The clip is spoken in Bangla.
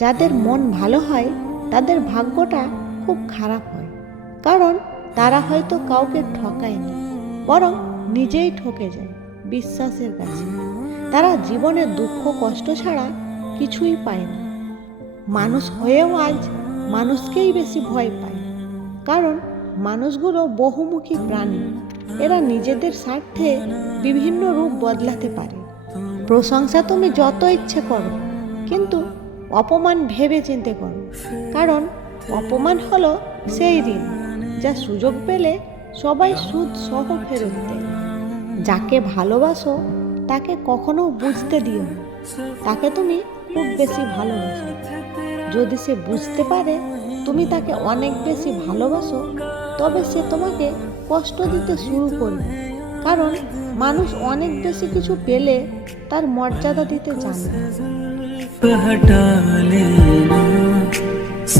যাদের মন ভালো হয় তাদের ভাগ্যটা খুব খারাপ হয়, কারণ তারা হয়তো কাউকে ঠকায়নি, বরং নিজেই ঠকে যায় বিশ্বাসের কাছে। তারা জীবনে দুঃখ কষ্ট ছাড়া কিছুই পায় না। মানুষ হয়েও আজ মানুষকেই বেশি ভয় পায়, কারণ মানুষগুলো বহুমুখী প্রাণী। এরা নিজেদের স্বার্থে বিভিন্ন রূপ বদলাতে পারে। প্রশংসা তুমি যত ইচ্ছে করো, কিন্তু অপমান ভেবে চিন্তে করো, কারণ অপমান হলো সেই ঋণ যা সুযোগ পেলে সবাই সুদ সহ ফেরত দেয়। যাকে ভালোবাসো তাকে কখনো বুঝতে দিও না তাকে তুমি খুব বেশি ভালোবাসো। যদি সে বুঝতে পারে তুমি তাকে অনেক বেশি ভালোবাসো, তবে সে তোমাকে কষ্ট দিতে শুরু করবে, কারণ মানুষ অনেক বেশি কিছু পেলে তার মর্যাদা দিতে জানে না।